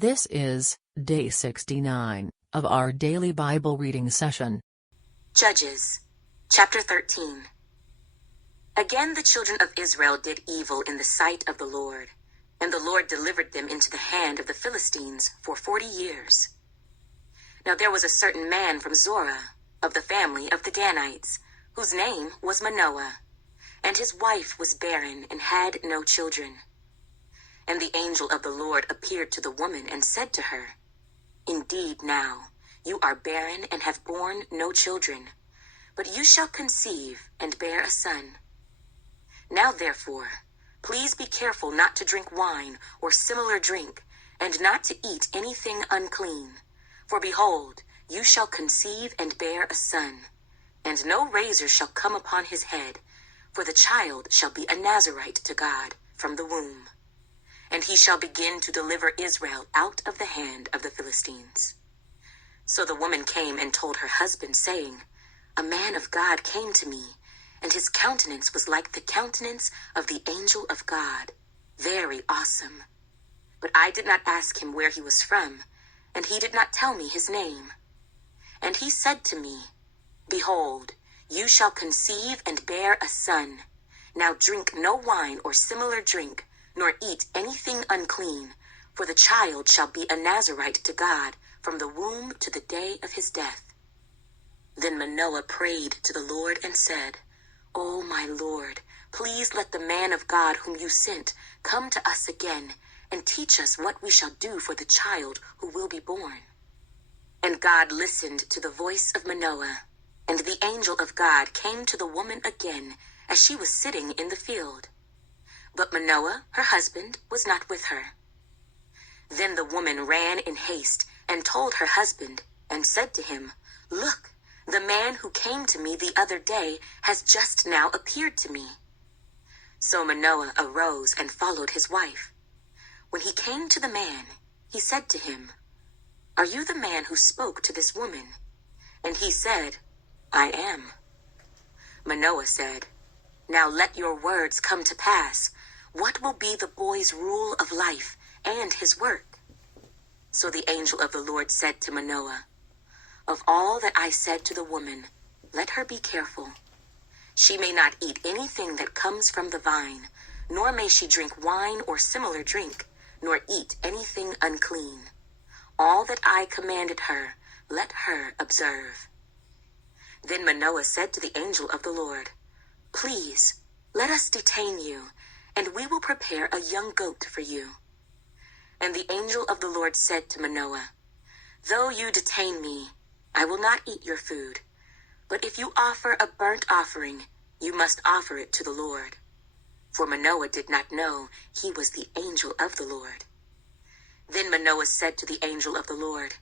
This is day 69 of our daily Bible reading session. Judges, chapter 13. Again the children of Israel did evil in the sight of the Lord, and the Lord delivered them into the hand of the Philistines for 40 years. Now there was a certain man from Zorah, of the family of the Danites, whose name was Manoah, and his wife was barren and had no children. And the angel of the Lord appeared to the woman and said to her, Indeed now, you are barren and have borne no children, but you shall conceive and bear a son. Now therefore, please be careful not to drink wine or similar drink, and not to eat anything unclean. For behold, you shall conceive and bear a son, and no razor shall come upon his head, for the child shall be a Nazirite to God from the womb. And he shall begin to deliver Israel out of the hand of the Philistines. So the woman came and told her husband, saying, A man of God came to me, and his countenance was like the countenance of the angel of God, very awesome. But I did not ask him where he was from, and he did not tell me his name. And he said to me, Behold, you shall conceive and bear a son. Now drink no wine or similar drink, nor eat anything unclean, for the child shall be a Nazirite to God from the womb to the day of his death. Then Manoah prayed to the Lord and said, O my Lord, please let the man of God whom you sent come to us again, and teach us what we shall do for the child who will be born. And God listened to the voice of Manoah, and the angel of God came to the woman again as she was sitting in the field. But Manoah, her husband, was not with her. Then the woman ran in haste and told her husband, and said to him, Look, the man who came to me the other day has just now appeared to me. So Manoah arose and followed his wife. When he came to the man, he said to him, Are you the man who spoke to this woman? And he said, I am. Manoah said, Now let your words come to pass. What will be the boy's rule of life and his work? So the angel of the Lord said to Manoah, Of all that I said to the woman, let her be careful. She may not eat anything that comes from the vine, nor may she drink wine or similar drink, nor eat anything unclean. All that I commanded her, let her observe. Then Manoah said to the angel of the Lord, Please, let us detain you, and we will prepare a young goat for you. And the angel of the Lord said to Manoah, Though you detain me, I will not eat your food. But if you offer a burnt offering, you must offer it to the Lord. For Manoah did not know he was the angel of the Lord. Then Manoah said to the angel of the Lord,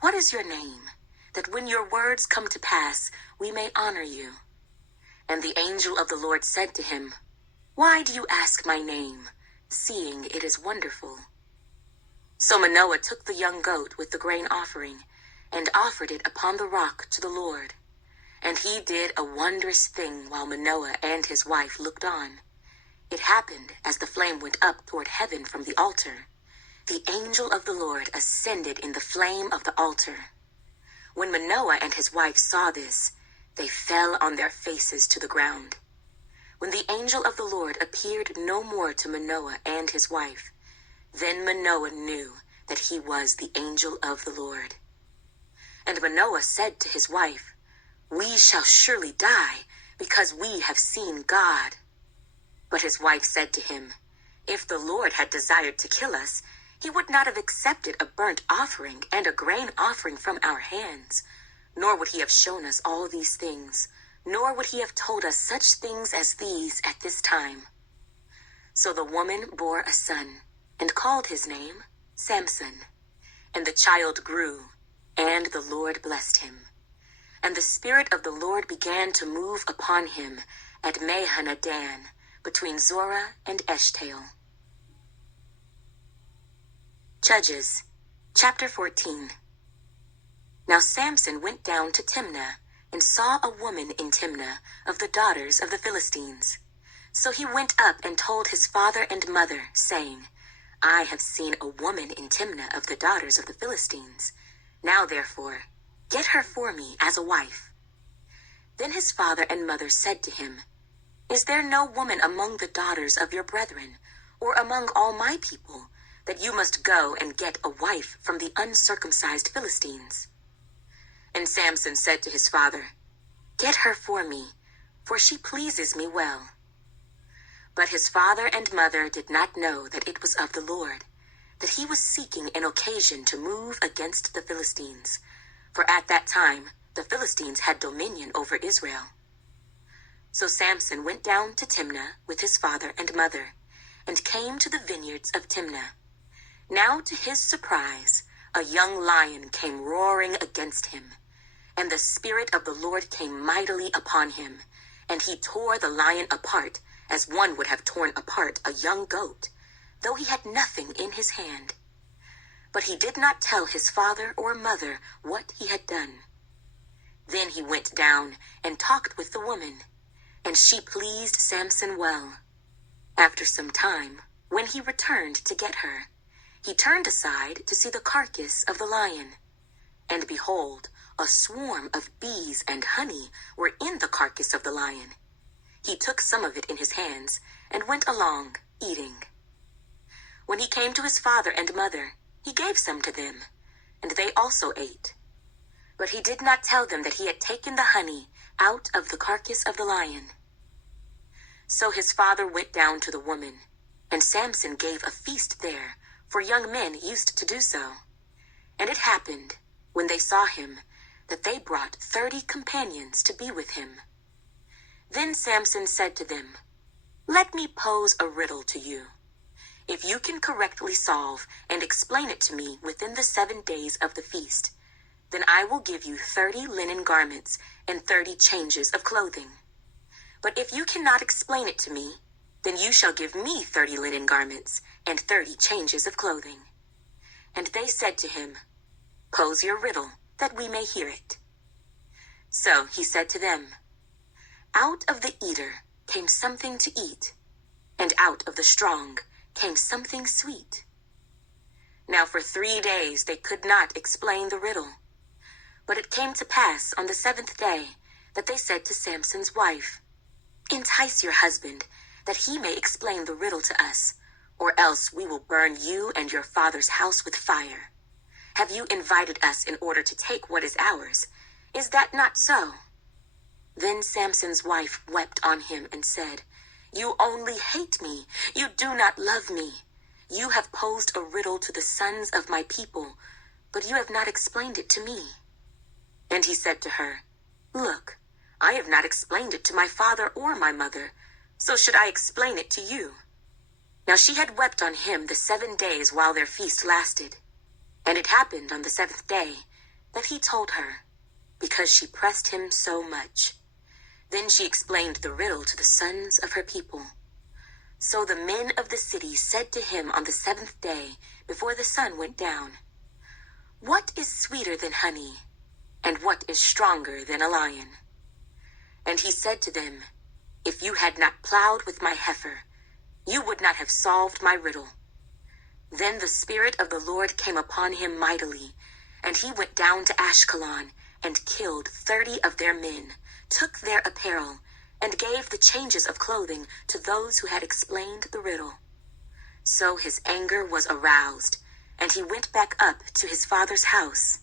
What is your name, that when your words come to pass, we may honor you? And the angel of the Lord said to him, Why do you ask my name, seeing it is wonderful? So Manoah took the young goat with the grain offering, and offered it upon the rock to the Lord. And he did a wondrous thing while Manoah and his wife looked on. It happened as the flame went up toward heaven from the altar. The angel of the Lord ascended in the flame of the altar. When Manoah and his wife saw this, they fell on their faces to the ground. When the angel of the Lord appeared no more to Manoah and his wife, then Manoah knew that he was the angel of the Lord. And Manoah said to his wife, We shall surely die, because we have seen God. But his wife said to him, If the Lord had desired to kill us, he would not have accepted a burnt offering and a grain offering from our hands, nor would he have shown us all these things, nor would he have told us such things as these at this time. So the woman bore a son, and called his name Samson. And the child grew, and the Lord blessed him. And the Spirit of the Lord began to move upon him at Mahaneh-dan, between Zorah and Eshtaol. Judges, chapter 14. Now Samson went down to Timnah, and saw a woman in Timnah of the daughters of the Philistines. So he went up and told his father and mother, saying, I have seen a woman in Timnah of the daughters of the Philistines. Now therefore, get her for me as a wife." Then his father and mother said to him, "Is there no woman among the daughters of your brethren, or among all my people, that you must go and get a wife from the uncircumcised Philistines?" And Samson said to his father, "Get her for me, for she pleases me well." But his father and mother did not know that it was of the Lord, that he was seeking an occasion to move against the Philistines, for at that time the Philistines had dominion over Israel. So Samson went down to Timnah with his father and mother, and came to the vineyards of Timnah. Now to his surprise, a young lion came roaring against him, and the Spirit of the Lord came mightily upon him, and he tore the lion apart as one would have torn apart a young goat, though he had nothing in his hand. But he did not tell his father or mother what he had done. Then he went down and talked with the woman, and she pleased Samson well. After some time, when he returned to get her, he turned aside to see the carcass of the lion. And behold, a swarm of bees and honey were in the carcass of the lion. He took some of it in his hands and went along, eating. When he came to his father and mother, he gave some to them, and they also ate. But he did not tell them that he had taken the honey out of the carcass of the lion. So his father went down to the woman, and Samson gave a feast there, for young men used to do so. And it happened, when they saw him, that they brought 30 companions to be with him. Then Samson said to them, "Let me pose a riddle to you. If you can correctly solve and explain it to me within the 7 days of the feast, then I will give you 30 linen garments and 30 changes of clothing. But if you cannot explain it to me, then you shall give me 30 linen garments and 30 changes of clothing." And they said to him, "Pose your riddle, that we may hear it." So he said to them, "Out of the eater came something to eat, and out of the strong came something sweet." Now for 3 days they could not explain the riddle. But it came to pass on the 7th day that they said to Samson's wife, "Entice your husband, that he may explain the riddle to us, or else we will burn you and your father's house with fire. Have you invited us in order to take what is ours? Is that not so?" Then Samson's wife wept on him and said, "You only hate me. You do not love me. You have posed a riddle to the sons of my people, but you have not explained it to me." And he said to her, "Look, I have not explained it to my father or my mother, so should I explain it to you?" Now she had wept on him the 7 days while their feast lasted. And it happened on the 7th day that he told her, because she pressed him so much. Then she explained the riddle to the sons of her people. So the men of the city said to him on the 7th day, before the sun went down, "What is sweeter than honey, and what is stronger than a lion?" And he said to them, "If you had not plowed with my heifer, you would not have solved my riddle." Then the Spirit of the Lord came upon him mightily, and he went down to Ashkelon and killed 30 of their men, took their apparel, and gave the changes of clothing to those who had explained the riddle. So his anger was aroused, and he went back up to his father's house.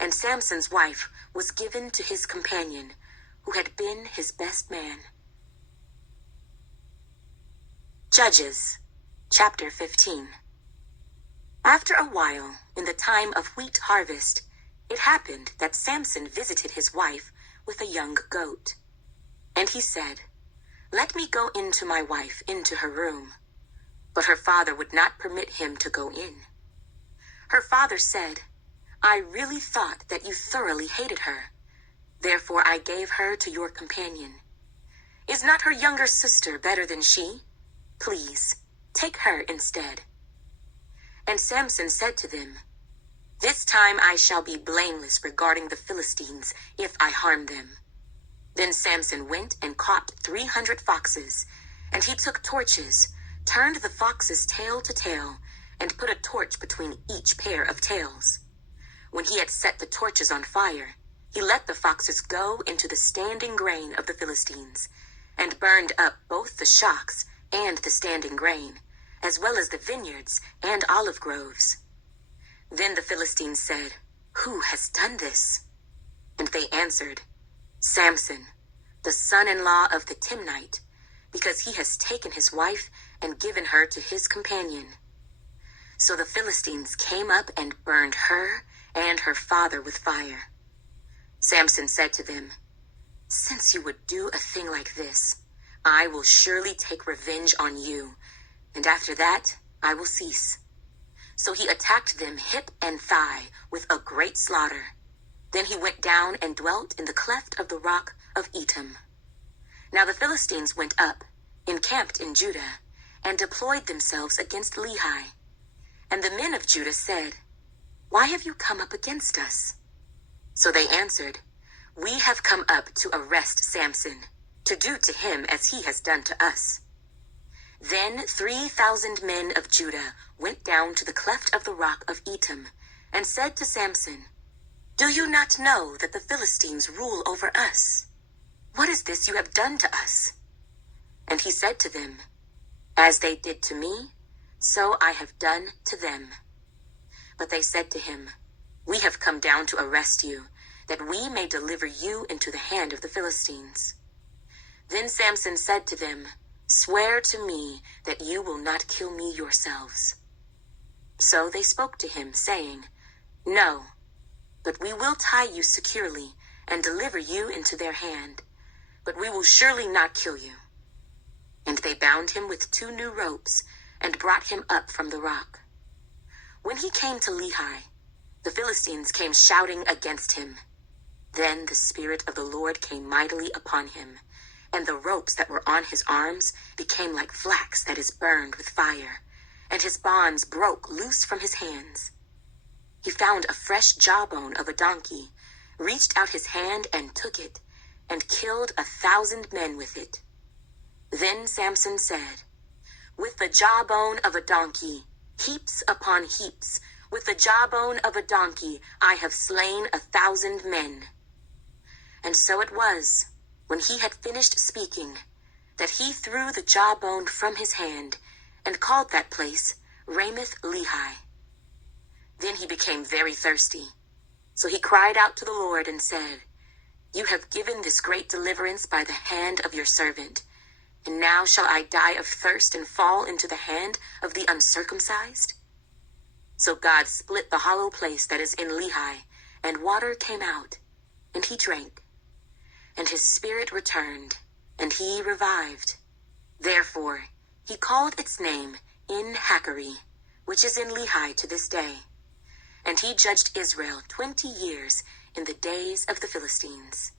And Samson's wife was given to his companion, who had been his best man. Judges, chapter 15. After a while, in the time of wheat harvest, it happened that Samson visited his wife with a young goat. And he said, "Let me go in to my wife into her room." But her father would not permit him to go in. Her father said, "I really thought that you thoroughly hated her. Therefore I gave her to your companion. Is not her younger sister better than she? Please, take her instead." And Samson said to them, "This time I shall be blameless regarding the Philistines if I harm them." Then Samson went and caught 300 foxes, and he took torches, turned the fox's tail to tail, and put a torch between each pair of tails. When he had set the torches on fire, he let the foxes go into the standing grain of the Philistines, and burned up both the shocks and the standing grain, as well as the vineyards and olive groves. Then the Philistines said, "Who has done this?" And they answered, "Samson, the son-in-law of the Timnite, because he has taken his wife and given her to his companion." So the Philistines came up and burned her and her father with fire. Samson said to them, "Since you would do a thing like this, I will surely take revenge on you, and after that I will cease." So he attacked them hip and thigh with a great slaughter. Then he went down and dwelt in the cleft of the rock of Etam. Now the Philistines went up, encamped in Judah, and deployed themselves against Lehi. And the men of Judah said, "Why have you come up against us?" So they answered, "We have come up to arrest Samson, to do to him as he has done to us." Then 3,000 men of Judah went down to the cleft of the rock of Etam, and said to Samson, "Do you not know that the Philistines rule over us? What is this you have done to us?" And he said to them, "As they did to me, so I have done to them." But they said to him, "We have come down to arrest you, that we may deliver you into the hand of the Philistines." Then Samson said to them, "Swear to me that you will not kill me yourselves." So they spoke to him, saying, "No, but we will tie you securely and deliver you into their hand, but we will surely not kill you." And they bound him with 2 new ropes and brought him up from the rock. When he came to Lehi, the Philistines came shouting against him. Then the Spirit of the Lord came mightily upon him, and the ropes that were on his arms became like flax that is burned with fire, and his bonds broke loose from his hands. He found a fresh jawbone of a donkey, reached out his hand and took it, and killed 1,000 men with it. Then Samson said, "With the jawbone of a donkey, heaps upon heaps, with the jawbone of a donkey, I have slain 1,000 men." And so it was, when he had finished speaking, that he threw the jawbone from his hand, and called that place Ramath Lehi. Then he became very thirsty. So he cried out to the Lord and said, "You have given this great deliverance by the hand of your servant, and now shall I die of thirst and fall into the hand of the uncircumcised?" So God split the hollow place that is in Lehi, and water came out, and he drank. And his spirit returned, and he revived. Therefore he called its name En-Hakkore, which is in Lehi to this day. And he judged Israel 20 years in the days of the Philistines.